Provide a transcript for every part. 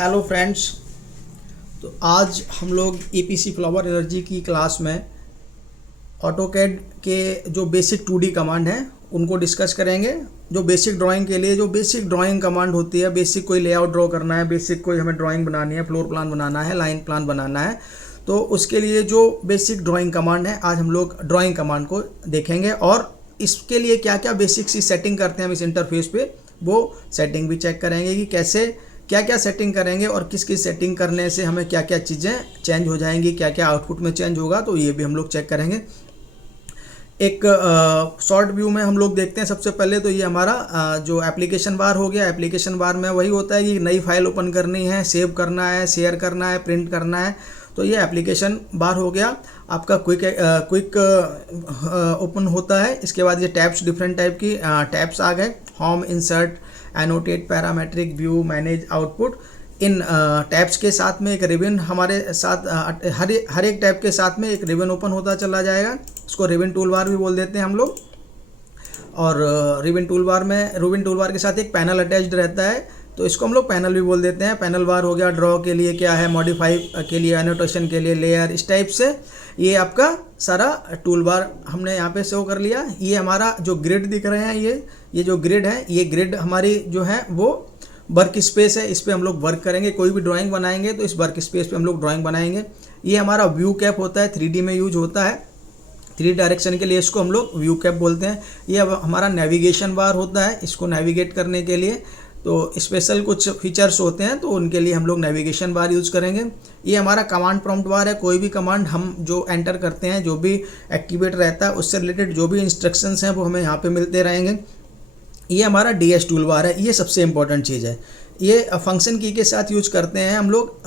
Hello friends. तो आज हम लोग एपीसी फ्लावर एनर्जी की क्लास में ऑटोकैड के जो बेसिक 2D कमांड हैं उनको डिस्कस करेंगे। जो बेसिक ड्राइंग के लिए जो बेसिक ड्राइंग कमांड होती है, बेसिक कोई लेआउट ड्रॉ करना है, बेसिक कोई हमें ड्राइंग बनानी है, फ्लोर प्लान बनाना है, लाइन प्लान बनाना है, तो उसके लिए जो बेसिक ड्राइंग कमांड है आज हम लोग ड्राइंग कमांड को देखेंगे और इसके लिए क्या क्या बेसिक सी सेटिंग करते हैं हम इस इंटरफेस पे, वो सेटिंग भी चेक करेंगे कि कैसे क्या क्या सेटिंग करेंगे और किस किस सेटिंग करने से हमें क्या क्या चीज़ें चेंज हो जाएंगी, क्या क्या आउटपुट में चेंज होगा, तो ये भी हम लोग चेक करेंगे। एक शॉर्ट व्यू में हम लोग देखते हैं। सबसे पहले तो ये हमारा जो एप्लीकेशन बार हो गया। एप्लीकेशन बार में वही होता है कि नई फाइल ओपन करनी है, सेव करना है, शेयर करना है, प्रिंट करना है, तो ये एप्लीकेशन बार हो गया। आपका क्विक ओपन होता है। इसके बाद ये टैब्स, डिफरेंट टाइप की टैब्स आ गए। Home, insert, annotate, parametric, view, manage, output. इन टैब्स के साथ में एक रिबन हमारे साथ हर एक टैब के साथ में एक रिबन ओपन होता चला जाएगा। इसको रिबन टूल बार भी बोल देते हैं हम लोग। और रिबन टूल बार के साथ एक पैनल अटैच्ड रहता है, तो इसको हम लोग पैनल भी बोल देते हैं। पैनल बार हो गया। ड्रॉ के लिए क्या है, मॉडिफाई के लिए, एनोटेशन के लिए, लेयर, इस टाइप से ये आपका सारा टूल बार हमने यहाँ पे शो कर लिया। ये हमारा जो ग्रिड दिख रहे हैं, ये जो ग्रिड है, ये ग्रिड हमारी जो है वो वर्क स्पेस है। इस पर हम लोग वर्क करेंगे। कोई भी ड्राइंग बनाएंगे तो इस वर्क स्पेस पे हम लोग ड्राइंग बनाएंगे। ये हमारा व्यू कैप होता है, 3D में यूज होता है। 3 डायरेक्शन के लिए इसको हम लोग व्यू कैप बोलते हैं। ये अब हमारा नेविगेशन बार होता है, इसको नेविगेट करने के लिए तो स्पेशल कुछ फीचर्स होते हैं, तो उनके लिए हम लोग नेविगेशन बार यूज़ करेंगे। ये हमारा कमांड प्रॉम्प्ट बार है। कोई भी कमांड हम जो एंटर करते हैं, जो भी एक्टिवेट रहता है, उससे रिलेटेड जो भी इंस्ट्रक्शंस हैं वो हमें यहाँ पे मिलते रहेंगे। ये हमारा DS टूल बार है। ये सबसे इम्पोर्टेंट चीज़ है। ये फंक्शन की के साथ यूज करते हैं हम लोग।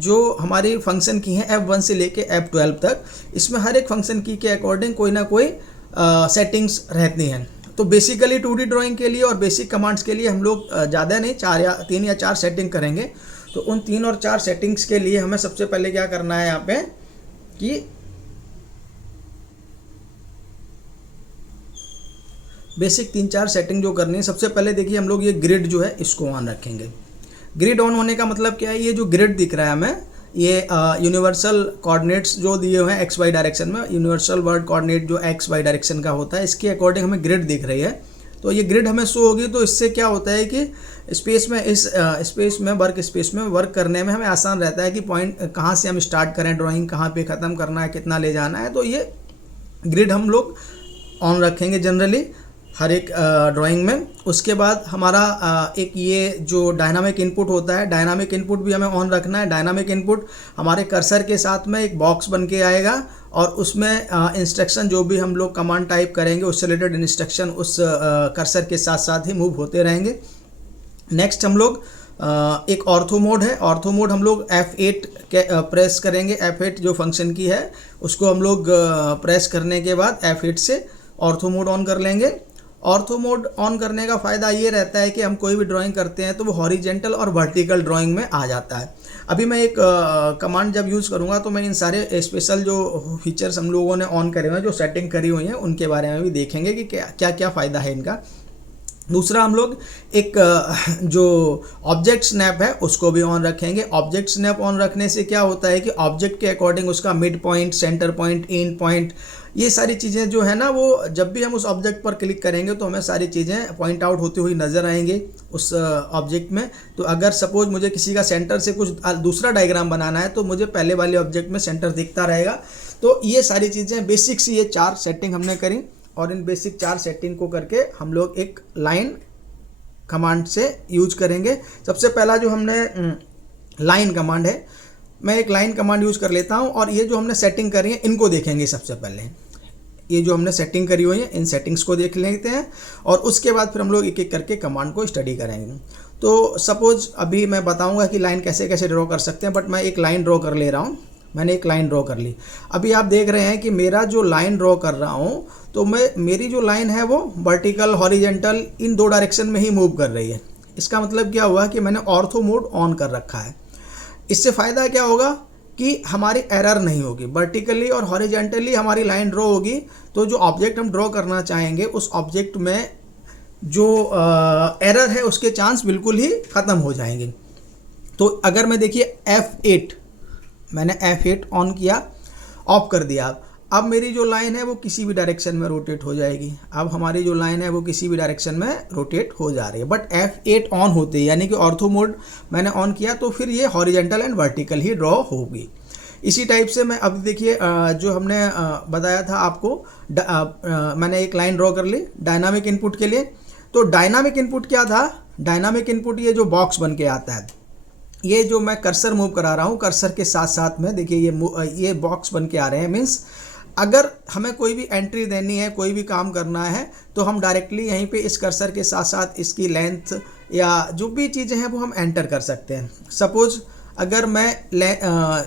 जो हमारी फंक्शन की है F1 से लेके F12 तक, इसमें हर एक फंक्शन की के अकॉर्डिंग कोई ना कोई सेटिंग्स रहती हैं। तो बेसिकली 2D ड्राइंग के लिए और बेसिक कमांड्स के लिए हम लोग ज़्यादा नहीं, 3 या 4 सेटिंग करेंगे। तो उन 3 और 4 सेटिंग्स के लिए हमें सबसे पहले क्या करना है यहाँ पे कि बेसिक 3-4 सेटिंग जो करनी है। सबसे पहले देखिए हम लोग ये ग्रिड जो है इसको ऑन रखेंगे। ग्रिड ऑन होने का मतलब क्या है, ये जो ग्रिड दिख रहा है हमें, ये यूनिवर्सल कोऑर्डिनेट्स जो दिए हुए हैं XY डायरेक्शन में, यूनिवर्सल वर्ड कोऑर्डिनेट जो XY डायरेक्शन का होता है, इसके अकॉर्डिंग हमें ग्रिड दिख रही है। तो ये ग्रिड हमें शो होगी। तो इससे क्या होता है कि स्पेस में, इस स्पेस में, वर्क स्पेस में वर्क करने में हमें आसान रहता है कि पॉइंट कहाँ से हम स्टार्ट करें, ड्राइंग कहाँ पे ख़त्म करना है, कितना ले जाना है। तो ये ग्रिड हम लोग ऑन रखेंगे जनरली हर एक ड्राइंग में। उसके बाद हमारा एक ये जो डायनामिक इनपुट होता है, डायनामिक इनपुट भी हमें ऑन रखना है। डायनामिक इनपुट हमारे कर्सर के साथ में एक बॉक्स बन के आएगा और उसमें इंस्ट्रक्शन जो भी हम लोग कमांड टाइप करेंगे उससे रिलेटेड इंस्ट्रक्शन उस कर्सर के साथ साथ ही मूव होते रहेंगे। नेक्स्ट हम लोग एक ऑर्थो मोड है। ऑर्थो मोड हम लोग F8 के प्रेस करेंगे। F8 जो फंक्शन की है उसको हम लोग प्रेस करने के बाद F8 से ऑर्थो मोड ऑन कर लेंगे। ऑर्थो मोड ऑन करने का फ़ायदा ये रहता है कि हम कोई भी ड्राइंग करते हैं तो वो हॉरिजेंटल और वर्टिकल ड्राइंग में आ जाता है। अभी मैं एक कमांड जब यूज़ करूँगा तो मैं इन सारे स्पेशल जो फीचर्स हम लोगों ने ऑन करे हुए हैं, जो सेटिंग करी हुई हैं, उनके बारे में भी देखेंगे कि क्या क्या फ़ायदा है इनका। दूसरा हम लोग एक जो ऑब्जेक्ट स्नैप है उसको भी ऑन रखेंगे। ऑब्जेक्ट स्नैप ऑन रखने से क्या होता है कि ऑब्जेक्ट के अकॉर्डिंग उसका mid point, centre point, and point, ये सारी चीज़ें जो है ना, वो जब भी हम उस ऑब्जेक्ट पर क्लिक करेंगे तो हमें सारी चीज़ें पॉइंट आउट होती हुई नज़र आएंगी उस ऑब्जेक्ट में। तो अगर सपोज मुझे किसी का सेंटर से कुछ दूसरा डायग्राम बनाना है तो मुझे पहले वाले ऑब्जेक्ट में सेंटर दिखता रहेगा। तो ये सारी चीज़ें बेसिक सी ये 4 सेटिंग हमने करी और इन बेसिक 4 सेटिंग को करके हम लोग एक लाइन कमांड से यूज करेंगे। सबसे पहला जो हमने लाइन कमांड है, मैं एक लाइन कमांड यूज़ कर लेता हूं और ये जो हमने सेटिंग करी है इनको देखेंगे। सबसे पहले ये जो हमने सेटिंग करी हुई है इन सेटिंग्स को देख लेते हैं और उसके बाद फिर हम लोग एक एक करके कमांड को स्टडी करेंगे। तो सपोज अभी मैं बताऊंगा कि लाइन कैसे कैसे ड्रॉ कर सकते हैं, बट मैं एक लाइन ड्रॉ कर ले रहा हूँ। मैंने एक लाइन ड्रॉ कर ली। अभी आप देख रहे हैं कि मेरा जो लाइन ड्रॉ कर रहा हूँ तो मेरी जो लाइन है वो वर्टिकल, हॉरिजेंटल, इन 2 डायरेक्शन में ही मूव कर रही है। इसका मतलब क्या हुआ कि मैंने ऑर्थो मोड ऑन कर रखा है। इससे फ़ायदा क्या होगा कि हमारी एरर नहीं होगी। वर्टिकली और हॉरिजेंटली हमारी लाइन ड्रॉ होगी तो जो ऑब्जेक्ट हम ड्रॉ करना चाहेंगे उस ऑब्जेक्ट में जो एरर है उसके चांस बिल्कुल ही ख़त्म हो जाएंगे। तो अगर मैं देखिए F8, मैंने F8 ऑन किया, ऑफ कर दिया, अब मेरी जो लाइन है वो किसी भी डायरेक्शन में रोटेट हो जाएगी। अब हमारी जो लाइन है वो किसी भी डायरेक्शन में रोटेट हो जा रही है। बट F8 ऑन होते ही, यानी कि ऑर्थो मोड मैंने ऑन किया, तो फिर ये horizontal and vertical he draw होगी। इसी टाइप से मैं अब देखिए जो हमने बताया था आपको, मैंने एक लाइन ड्रॉ कर ली डायनामिक इनपुट के लिए। तो डायनामिक इनपुट क्या था? डायनामिक इनपुट ये जो बॉक्स बन के आता है, ये जो मैं कर्सर मूव करा रहा हूँ, कर्सर के साथ साथ में देखिए ये बॉक्स बन के आ रहे हैं। मीन्स अगर हमें कोई भी एंट्री देनी है, कोई भी काम करना है, तो हम डायरेक्टली यहीं पे इस कर्सर के साथ साथ इसकी लेंथ या जो भी चीज़ें हैं वो हम एंटर कर सकते हैं। सपोज अगर मैं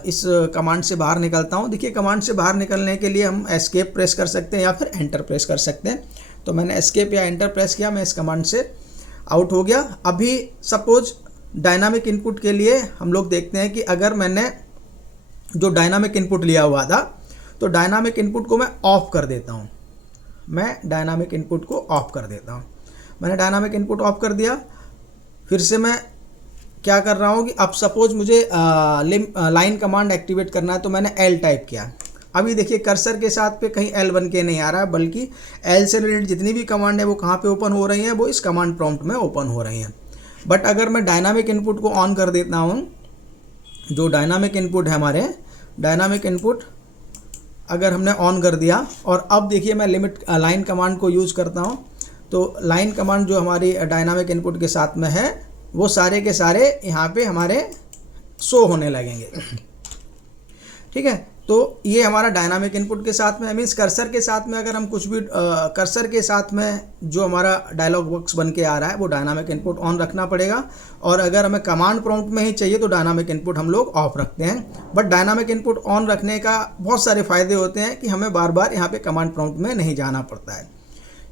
इस कमांड से बाहर निकलता हूँ, देखिए कमांड से बाहर निकलने के लिए हम एस्केप प्रेस कर सकते हैं या फिर एंटर प्रेस कर सकते हैं। तो मैंने एस्केप या एंटर प्रेस किया, मैं इस कमांड से आउट हो गया। अभी सपोज डायनामिक इनपुट के लिए हम लोग देखते हैं कि अगर मैंने जो डायनामिक इनपुट लिया हुआ था, तो डायनामिक इनपुट को मैं ऑफ कर देता हूँ। मैं डायनामिक इनपुट को ऑफ कर देता हूँ। मैंने डायनामिक इनपुट ऑफ कर दिया। फिर से मैं क्या कर रहा हूँ कि अब सपोज मुझे लाइन कमांड एक्टिवेट करना है, तो मैंने L टाइप किया। अभी देखिए कर्सर के साथ पे कहीं L बन के नहीं आ रहा है, बल्कि L से रिलेटेड जितनी भी कमांड है वो कहाँ पे ओपन हो रही हैं, वो इस कमांड प्रॉम्प्ट में ओपन हो रही हैं। बट अगर मैं डायनामिक इनपुट को ऑन कर देता हूँ, जो डायनामिक इनपुट है हमारे, डायनामिक इनपुट अगर हमने ऑन कर दिया, और अब देखिए मैं लिमिट लाइन कमांड को यूज़ करता हूँ, तो लाइन कमांड जो हमारी डायनामिक इनपुट के साथ में है, वो सारे के सारे यहाँ पे हमारे शो होने लगेंगे। ठीक है, तो ये हमारा डायनामिक इनपुट के साथ में, मीन्स कर्सर के साथ में अगर हम कुछ भी कर्सर के साथ में जो हमारा डायलॉग बॉक्स बन के आ रहा है वो डायनामिक इनपुट ऑन रखना पड़ेगा। और अगर हमें कमांड प्रॉम्प्ट में ही चाहिए तो डायनामिक इनपुट हम लोग ऑफ रखते हैं। बट डायनामिक इनपुट ऑन रखने का बहुत सारे फ़ायदे होते हैं कि हमें बार बार यहाँ पे कमांड प्रॉम्प्ट में नहीं जाना पड़ता है।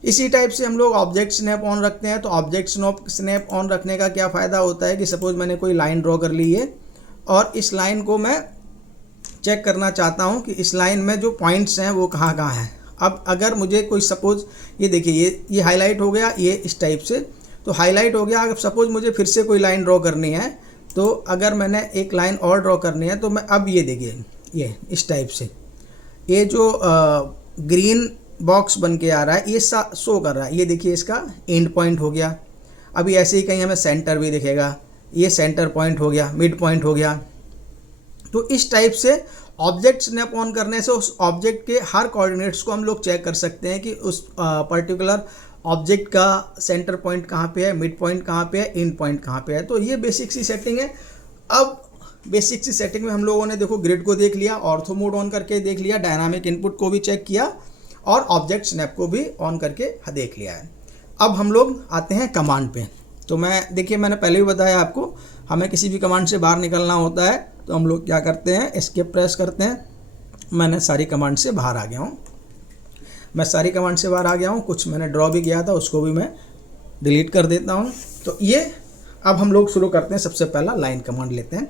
इसी टाइप से हम लोग ऑब्जेक्ट स्नैप ऑन रखते हैं। तो ऑब्जेक्ट स्नैप ऑन रखने का क्या फ़ायदा होता है कि सपोज मैंने कोई लाइन ड्रॉ कर ली है और इस लाइन को मैं चेक करना चाहता हूँ कि इस लाइन में जो पॉइंट्स हैं वो कहाँ कहाँ हैं। अब अगर मुझे कोई सपोज ये देखिए ये हाईलाइट हो गया, ये इस टाइप से तो हाईलाइट हो गया। अगर सपोज मुझे फिर से कोई लाइन ड्रॉ करनी है, तो अगर मैंने एक लाइन और ड्रॉ करनी है, तो मैं अब ये देखिए ये इस टाइप से ये जो ग्रीन बॉक्स बन के आ रहा है ये शो कर रहा है। ये देखिए इसका एंड पॉइंट हो गया। अभी ऐसे ही कहीं हमें सेंटर भी दिखेगा, ये सेंटर पॉइंट हो गया, मिड पॉइंट हो गया। तो इस टाइप से ऑब्जेक्ट स्नैप ऑन करने से उस ऑब्जेक्ट के हर कोऑर्डिनेट्स को हम लोग चेक कर सकते हैं कि उस पर्टिकुलर ऑब्जेक्ट का सेंटर पॉइंट कहाँ पे है, मिड पॉइंट कहाँ पे है, एंड पॉइंट कहाँ पे है। तो ये बेसिक सी सेटिंग है। अब बेसिक सी सेटिंग में हम लोगों ने देखो ग्रिड को देख लिया, ऑर्थो मोड ऑन करके देख लिया, डायनामिक इनपुट को भी चेक किया और ऑब्जेक्ट स्नैप को भी ऑन करके देख लिया है। अब हम लोग आते हैं कमांड पे। तो देखिए मैंने पहले भी बताया आपको, हमें किसी भी कमांड से बाहर निकलना होता है तो हम लोग क्या करते हैं, एस्केप प्रेस करते हैं। मैंने सारी कमांड से बाहर आ गया हूँ, मैं सारी कमांड से बाहर आ गया हूँ। कुछ मैंने ड्रॉ भी किया था उसको भी मैं डिलीट कर देता हूँ। तो ये अब हम लोग शुरू करते हैं। सबसे पहला लाइन कमांड लेते हैं।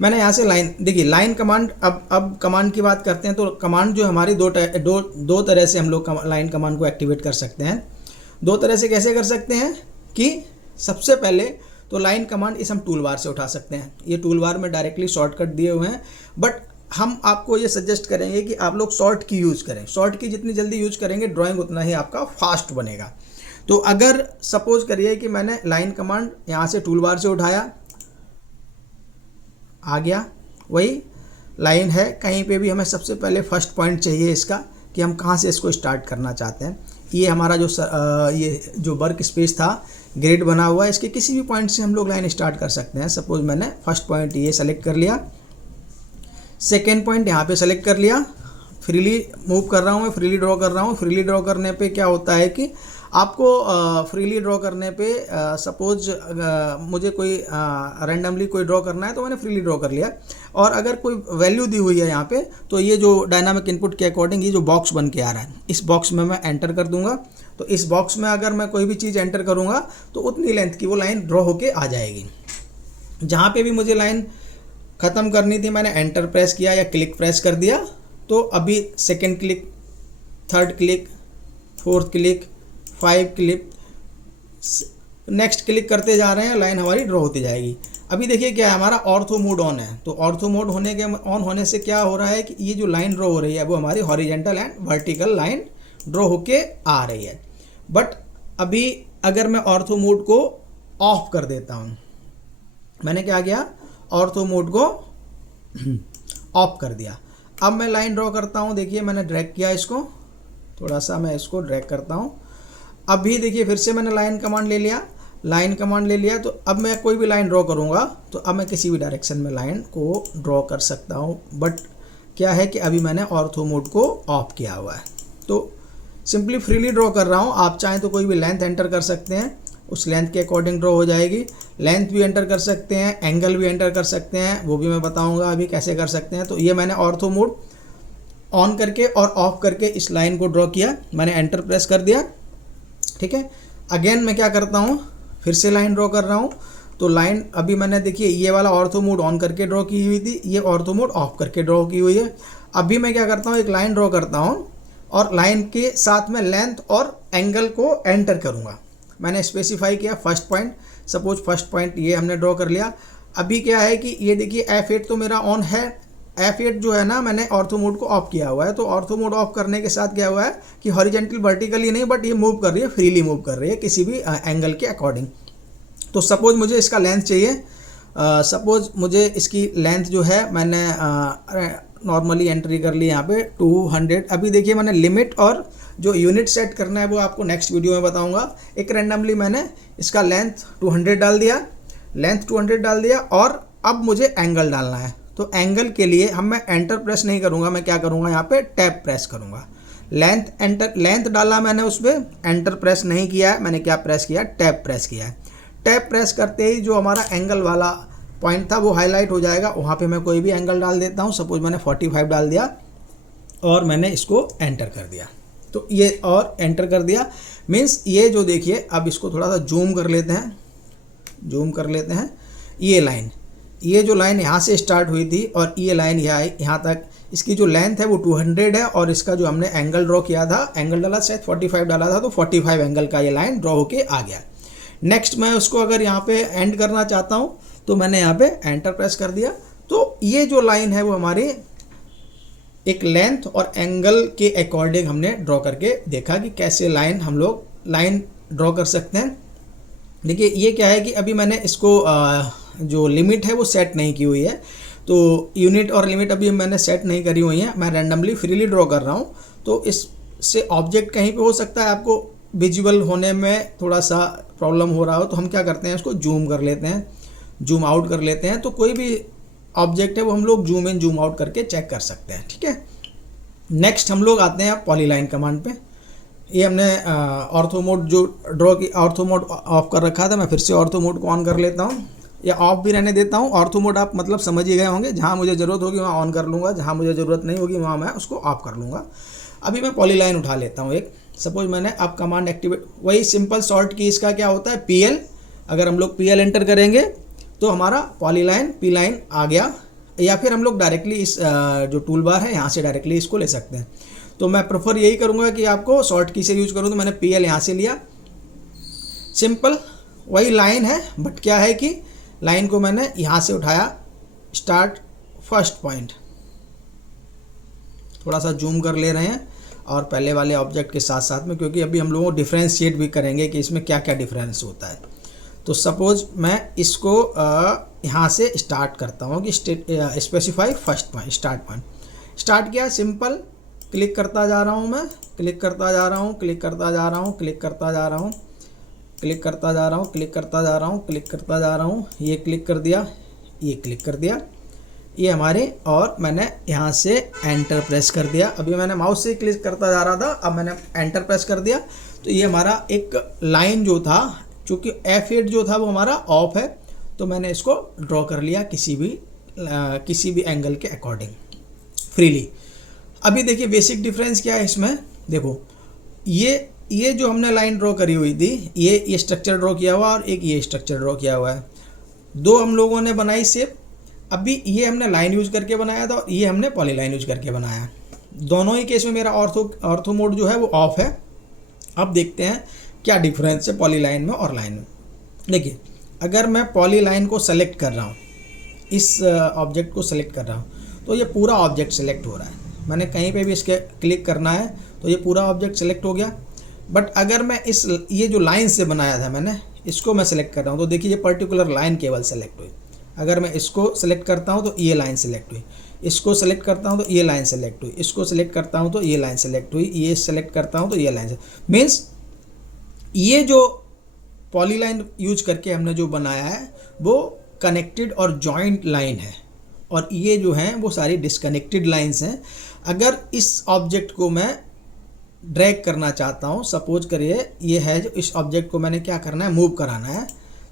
मैंने यहाँ से लाइन देखिए लाइन कमांड, अब कमांड की बात करते हैं। तो कमांड जो हमारी दो तरह से हम लोग लाइन कमांड को एक्टिवेट कर सकते हैं। दो तरह से कैसे कर सकते हैं कि सबसे पहले तो लाइन कमांड इस हम टूल बार से उठा सकते हैं। ये टूल बार में डायरेक्टली शॉर्टकट दिए हुए हैं, बट हम आपको ये सजेस्ट करेंगे कि आप लोग शॉर्ट की यूज़ करें। शॉर्ट की जितनी जल्दी यूज़ करेंगे ड्राइंग उतना ही आपका फास्ट बनेगा। तो अगर सपोज करिए कि मैंने लाइन कमांड यहाँ से टूल बार से उठाया, आ गया, वही लाइन है। कहीं पे भी हमें सबसे पहले फर्स्ट पॉइंट चाहिए इसका कि हम कहाँ से इसको स्टार्ट करना चाहते हैं। ये हमारा ये जो वर्क स्पेस था, ग्रिड बना हुआ है, इसके किसी भी पॉइंट से हम लोग लाइन स्टार्ट कर सकते हैं। सपोज मैंने फर्स्ट पॉइंट ये सेलेक्ट कर लिया, सेकेंड पॉइंट यहाँ पे सेलेक्ट कर लिया, फ्रीली मूव कर रहा हूँ, मैं फ्रीली ड्रॉ कर रहा हूँ। फ्रीली ड्रॉ करने पे क्या होता है कि आपको फ्रीली ड्रॉ करने पे सपोज मुझे कोई रैंडमली कोई ड्रॉ करना है तो मैंने फ्रीली ड्रॉ कर लिया। और अगर कोई वैल्यू दी हुई है यहाँ पे, तो ये जो डायनामिक इनपुट के अकॉर्डिंग ये जो बॉक्स बन के आ रहा है, इस बॉक्स में मैं एंटर कर दूंगा। तो इस बॉक्स में अगर मैं कोई भी चीज़ एंटर करूँगा तो उतनी लेंथ की वो लाइन ड्रॉ होके आ जाएगी। जहाँ पे भी मुझे लाइन ख़त्म करनी थी मैंने एंटर प्रेस किया या क्लिक प्रेस कर दिया, तो अभी second click, third click, fourth click, 5 click, next click करते जा रहे हैं, लाइन हमारी ड्रॉ होती जाएगी। अभी देखिए क्या है, हमारा ऑर्थो मोड ऑन है, तो ऑर्थो मोड होने के ऑन होने से क्या हो रहा है कि ये जो लाइन ड्रॉ हो रही है वो हमारी horizontal and vertical line draw होके आ रही है। बट अभी अगर मैं ऑर्थो मोड को ऑफ कर देता हूँ, मैंने क्या किया, ऑर्थो मोड को ऑफ कर दिया। अब मैं लाइन ड्रॉ करता हूँ, देखिए मैंने ड्रैग किया इसको, थोड़ा सा मैं इसको ड्रैग करता हूँ। अब भी देखिए फिर से मैंने लाइन कमांड ले लिया, लाइन कमांड ले लिया, तो अब मैं कोई भी लाइन ड्रॉ करूँगा तो अब मैं किसी भी डायरेक्शन में लाइन को ड्रॉ कर सकता हूँ। बट क्या है कि अभी मैंने ऑर्थो मोड को ऑफ किया हुआ है, तो सिंपली फ्रीली ड्रॉ कर रहा हूँ। आप चाहें तो कोई भी लेंथ एंटर कर सकते हैं, उस लेंथ के अकॉर्डिंग ड्रॉ हो जाएगी। लेंथ भी एंटर कर सकते हैं, एंगल भी एंटर कर सकते हैं, वो भी मैं बताऊँगा अभी कैसे कर सकते हैं। तो ये मैंने ऑर्थो मोड ऑन करके और ऑफ करके इस लाइन को ड्रॉ किया, मैंने एंटर प्रेस कर दिया, ठीक है। अगेन मैं क्या करता हूँ, फिर से लाइन ड्रॉ कर रहा हूँ। तो लाइन अभी मैंने देखिए ये वाला ऑर्थो मोड ऑन करके ड्रॉ की हुई थी, ये ऑर्थो मोड ऑफ करके ड्रॉ की हुई है। अभी मैं क्या करता हूँ, एक लाइन ड्रॉ करता हूँ और लाइन के साथ में लेंथ और एंगल को एंटर करूँगा। मैंने स्पेसिफाई किया first point, suppose first point ये हमने ड्रॉ कर लिया। अभी क्या है कि ये देखिए F8 तो मेरा ऑन है, F8 जो है ना मैंने ऑर्थो मोड को ऑफ किया हुआ है। तो ऑर्थो मोड ऑफ करने के साथ क्या हुआ है कि हॉरिजेंटल वर्टिकली नहीं बट ये मूव कर रही है, फ्रीली मूव कर रही है किसी भी एंगल के अकॉर्डिंग। तो सपोज मुझे इसका लेंथ चाहिए, सपोज मुझे इसकी लेंथ जो है मैंने नॉर्मली एंट्री कर ली यहाँ पे 200। अभी देखिए मैंने लिमिट और जो यूनिट सेट करना है वो आपको नेक्स्ट वीडियो में बताऊँगा। एक रैंडमली मैंने इसका लेंथ 200 डाल दिया, लेंथ 200 डाल दिया और अब मुझे एंगल डालना है। तो एंगल के लिए मैं एंटर प्रेस नहीं करूँगा, मैं क्या करूँगा यहाँ पे टैब प्रेस करूँगा। लेंथ डाला मैंने, उस पर एंटर प्रेस नहीं किया है, मैंने क्या प्रेस किया, टैब प्रेस किया है। टैब प्रेस करते ही जो हमारा एंगल वाला पॉइंट था वो हाईलाइट हो जाएगा, वहाँ पे मैं कोई भी एंगल डाल देता हूँ। सपोज मैंने 45 डाल दिया और मैंने इसको एंटर कर दिया। तो ये और एंटर कर दिया मीन्स ये जो देखिए, अब इसको थोड़ा सा जूम कर लेते हैं, जूम कर लेते हैं। ये जो लाइन यहाँ से स्टार्ट हुई थी और ये लाइन यहाँ तक, इसकी जो लेंथ है वो 200 है और इसका जो हमने एंगल ड्रॉ किया था, एंगल डाला शायद 45 डाला था, तो 45 एंगल का ये लाइन ड्रॉ होके आ गया। नेक्स्ट मैं उसको अगर यहाँ पे एंड करना चाहता हूँ तो मैंने यहाँ पे एंटर प्रेस कर दिया। तो ये जो लाइन है वो हमारी एक लेंथ और एंगल के अकॉर्डिंग हमने ड्रॉ करके देखा कि कैसे लाइन हम लोग लाइन ड्रॉ कर सकते हैं। देखिए ये क्या है कि अभी मैंने इसको जो लिमिट है वो सेट नहीं की हुई है, तो यूनिट और लिमिट अभी मैंने सेट नहीं करी हुई है, मैं रैंडमली फ्रीली ड्रॉ कर रहा हूँ। तो इससे ऑब्जेक्ट कहीं पे हो सकता है आपको विजुअल होने में थोड़ा सा प्रॉब्लम हो रहा हो, तो हम क्या करते हैं, इसको जूम कर लेते हैं, जूम आउट कर लेते हैं। तो कोई भी ऑब्जेक्ट है वो हम लोग जूम इन जूम आउट करके चेक कर सकते हैं, ठीक है। नेक्स्ट हम लोग आते हैं पॉलीलाइन कमांड पे। ये हमने ऑर्थो मोड जो ड्रॉ की, ऑर्थो मोड ऑफ कर रखा था, मैं फिर से ऑर्थो मोड को ऑन कर लेता हूँ या ऑफ भी रहने देता हूँ। ऑर्थो मोड आप मतलब समझ ही गए होंगे, जहाँ मुझे ज़रूरत होगी वहाँ ऑन कर लूँगा, जहाँ मुझे ज़रूरत नहीं होगी वहाँ मैं उसको ऑफ कर लूँगा। अभी मैं पॉलीलाइन उठा लेता हूँ एक, सपोज मैंने अब कमांड एक्टिवेट, वही सिंपल शॉर्ट की इसका क्या होता है PL, अगर हम लोग PL एंटर करेंगे तो हमारा पॉलीलाइन P लाइन आ गया, या फिर हम लोग डायरेक्टली इस जो टूल बार है यहाँ से डायरेक्टली इसको ले सकते हैं। तो मैं प्रेफर यही करूँगा कि आपको शॉर्ट की से यूज़ करूँ, तो मैंने PL यहाँ से लिया, सिंपल वही लाइन है बट क्या है कि लाइन को मैंने यहाँ से उठाया, स्टार्ट फर्स्ट पॉइंट, थोड़ा सा जूम कर ले रहे हैं और पहले वाले ऑब्जेक्ट के साथ साथ में, क्योंकि अभी हम लोग डिफ्रेंशिएट भी करेंगे कि इसमें क्या क्या डिफरेंस होता है। तो सपोज मैं इसको यहाँ से स्टार्ट करता हूँ कि specify first point, start point, start किया, सिंपल क्लिक करता जा रहा हूँ, मैं क्लिक करता जा रहा हूँ, क्लिक करता जा रहा हूँ, क्लिक करता जा रहा हूँ, क्लिक करता जा रहा हूँ, क्लिक करता जा रहा हूँ, क्लिक करता जा रहा हूँ, ये क्लिक कर दिया, ये क्लिक कर दिया, ये हमारे, और मैंने यहाँ से एंटर प्रेस कर दिया। अभी मैंने माउस से क्लिक करता जा रहा था, अब मैंने एंटर प्रेस कर दिया। तो ये हमारा एक लाइन जो था, चूँकि F8 जो था वो हमारा ऑफ है, तो मैंने इसको ड्रॉ कर लिया किसी भी एंगल के अकॉर्डिंग फ्रीली। अभी देखिए बेसिक डिफरेंस क्या है इसमें, देखो ये जो हमने लाइन ड्रॉ करी हुई थी, ये स्ट्रक्चर ड्रॉ किया हुआ और एक ये स्ट्रक्चर ड्रॉ किया हुआ है, दो हम लोगों ने बनाई शेप। अभी ये हमने लाइन यूज़ करके बनाया था और ये हमने पॉलीलाइन यूज़ करके बनाया। दोनों ही केस में मेरा ऑर्थो मोड जो है वो ऑफ है। अब देखते हैं क्या डिफरेंस है पॉलीलाइन में और लाइन में। देखिए अगर मैं पॉलीलाइन को सेलेक्ट कर रहा हूँ, इस ऑब्जेक्ट को सेलेक्ट कर रहा हूँ, तो ये पूरा ऑब्जेक्ट सेलेक्ट हो रहा है। मैंने कहीं पे भी इसके क्लिक करना है तो ये पूरा ऑब्जेक्ट सेलेक्ट हो गया। बट अगर मैं ये जो लाइन से बनाया था मैंने, इसको मैं सेलेक्ट कर रहा हूँ, तो देखिए ये पर्टिकुलर लाइन केवल सेलेक्ट हुई। अगर मैं इसको सेलेक्ट करता हूँ तो ये लाइन सेलेक्ट हुई, इसको सेलेक्ट करता हूँ तो ये लाइन सेलेक्ट हुई, इसको सेलेक्ट करता हूँ तो ये लाइन सेलेक्ट हुई, ये सेलेक्ट करता हूँ तो ये लाइन। मीन्स ये जो पॉलीलाइन यूज करके हमने जो बनाया है वो कनेक्टेड और जॉइंट लाइन है, और ये जो हैं वो सारी डिस्कनेक्टेड लाइंस हैं। अगर इस ऑब्जेक्ट को मैं ड्रैग करना चाहता हूँ, सपोज करिए ये है जो इस ऑब्जेक्ट को मैंने क्या करना है, मूव कराना है,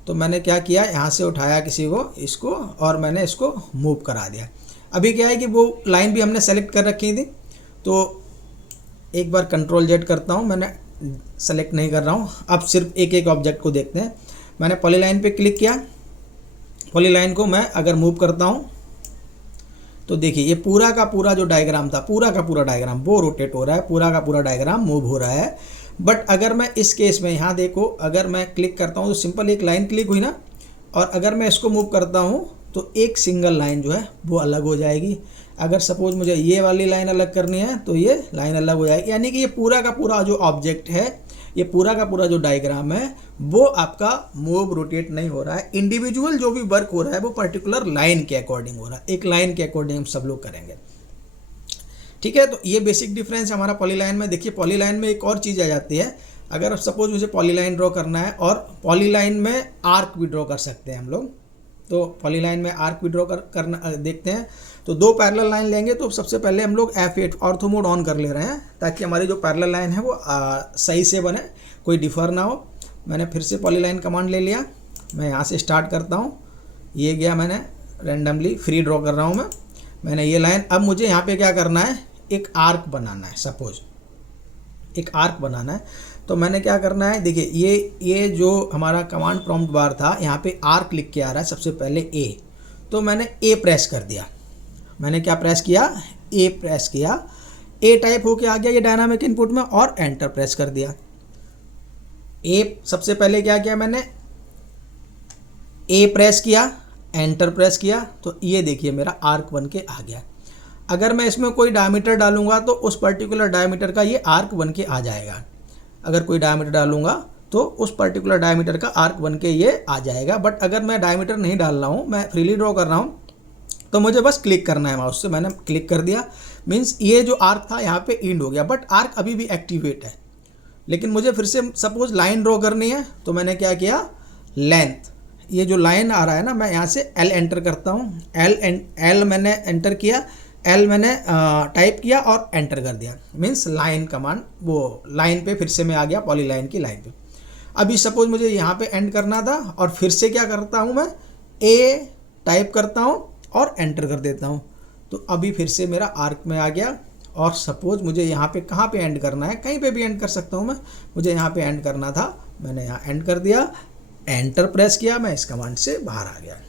तो मैंने क्या किया, यहाँ से उठाया किसी को, इसको, और मैंने इसको मूव करा दिया। अभी क्या है कि वो लाइन भी हमने सेलेक्ट कर रखी थी, तो एक बार कंट्रोल जेड करता हूँ, मैंने सेलेक्ट नहीं कर रहा हूँ। अब सिर्फ एक एक ऑब्जेक्ट को देखते हैं। मैंने पॉलीलाइन पे क्लिक किया, पॉलीलाइन को मैं अगर मूव करता हूँ तो देखिए ये पूरा का पूरा जो डायग्राम था, पूरा का पूरा डायग्राम वो रोटेट हो रहा है, पूरा का पूरा डायग्राम मूव हो रहा है। बट अगर मैं इस केस में यहाँ देखो, अगर मैं क्लिक करता हूँ तो सिंपल एक लाइन क्लिक हुई ना, और अगर मैं इसको मूव करता हूँ तो एक सिंगल लाइन जो है वो अलग हो जाएगी। अगर सपोज मुझे ये वाली लाइन अलग करनी है तो ये लाइन अलग हो जाएगी। यानी कि ये पूरा का पूरा जो ऑब्जेक्ट है, ये पूरा का पूरा जो डायग्राम है वो आपका मूव रोटेट नहीं हो रहा है। इंडिविजुअल जो भी वर्क हो रहा है वो पर्टिकुलर लाइन के अकॉर्डिंग हो रहा है, एक लाइन के अकॉर्डिंग हम सब लोग करेंगे। ठीक है, तो ये बेसिक डिफरेंस है हमारा पॉलीलाइन में। देखिए पॉलीलाइन में एक और चीज़ आ जाती है, अगर सपोज मुझे पॉलीलाइन ड्रॉ करना है, और पॉलीलाइन में आर्क भी ड्रॉ कर सकते हैं हम लोग, तो पॉलीलाइन में आर्क भी ड्रॉ करना देखते हैं। तो दो पैरेलल लाइन लेंगे, तो सबसे पहले हम लोग F8 ऑर्थो मोड ऑन कर ले रहे हैं ताकि हमारी जो पैरेलल लाइन है वो सही से बने, कोई डिफर ना हो। मैंने फिर से पॉलीलाइन कमांड ले लिया, मैं यहाँ से स्टार्ट करता हूँ, ये गया, मैंने रैंडमली फ्री ड्रॉ कर रहा हूँ मैंने ये लाइन। अब मुझे यहाँ पे क्या करना है, एक आर्क बनाना है, सपोज एक आर्क बनाना है, तो मैंने क्या करना है, देखिए ये जो हमारा कमांड प्रॉम्प्ट बार था, यहाँ पे आर्क लिख के आ रहा है सबसे पहले ए, तो मैंने ए प्रेस कर दिया। मैंने क्या प्रेस किया, ए प्रेस किया, ए टाइप होके आ गया ये डायनामिक इनपुट में, और एंटर प्रेस कर दिया। ए सबसे पहले क्या किया मैंने, ए प्रेस किया, एंटर प्रेस किया, तो ये देखिए मेरा आर्क बन के आ गया। अगर मैं इसमें कोई डायमीटर डालूंगा तो उस पर्टिकुलर डायमीटर का ये आर्क बन के आ जाएगा। अगर कोई डायमीटर डालूंगा तो उस पर्टिकुलर डायमीटर का आर्क बन के ये आ जाएगा। बट अगर मैं डायमीटर नहीं डाल रहा हूँ, मैं फ्रीली ड्रॉ कर रहा हूँ, तो मुझे बस क्लिक करना है माउस से, मैंने क्लिक कर दिया, मीन्स ये जो आर्क था यहाँ पे एंड हो गया। बट आर्क अभी भी एक्टिवेट है, लेकिन मुझे फिर से सपोज लाइन ड्रॉ करनी है, तो मैंने क्या किया, लेंथ, ये जो लाइन आ रहा है ना, मैं यहाँ से एल एंटर करता हूँ, एल मैंने एंटर किया, एल मैंने टाइप किया और एंटर कर दिया, मीन्स लाइन कमांड, वो लाइन पे फिर से मैं आ गया, पॉलीलाइन की लाइन पे। अभी सपोज मुझे यहाँ पे एंड करना था, और फिर से क्या करता हूँ मैं, ए टाइप करता हूँ और एंटर कर देता हूँ, तो अभी फिर से मेरा आर्क में आ गया। और सपोज मुझे यहाँ पे कहाँ पे एंड करना है, कहीं पे भी एंड कर सकता हूँ मैं, मुझे यहाँ पे एंड करना था, मैंने यहाँ एंड कर दिया, एंटर प्रेस किया, मैं इस कमांड से बाहर आ गया।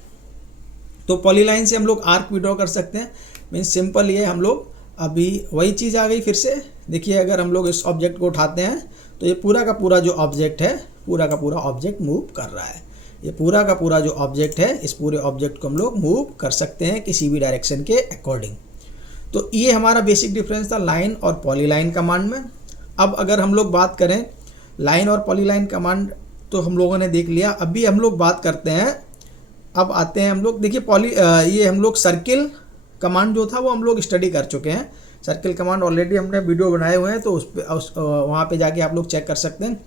तो पॉलीलाइन से हम लोग आर्क भी ड्रॉ कर सकते हैं, मीन्स सिंपल ये हम लोग, अभी वही चीज़ आ गई फिर से। देखिए अगर हम लोग इस ऑब्जेक्ट को उठाते हैं तो ये पूरा का पूरा जो ऑब्जेक्ट है, पूरा का पूरा ऑब्जेक्ट मूव कर रहा है। ये पूरा का पूरा जो ऑब्जेक्ट है, इस पूरे ऑब्जेक्ट को हम लोग मूव कर सकते हैं किसी भी डायरेक्शन के अकॉर्डिंग। तो ये हमारा बेसिक डिफरेंस था लाइन और पॉलीलाइन कमांड में। अब अगर हम लोग बात करें लाइन और पॉलीलाइन कमांड तो हम लोगों ने देख लिया। अभी हम लोग बात करते हैं, अब आते हैं हम लोग, देखिए ये हम लोग सर्किल कमांड जो था वो हम लोग स्टडी कर चुके हैं। सर्किल कमांड ऑलरेडी हमने वीडियो बनाए हुए हैं, तो उस पर वहाँ पे जाके आप लोग चेक कर सकते हैं।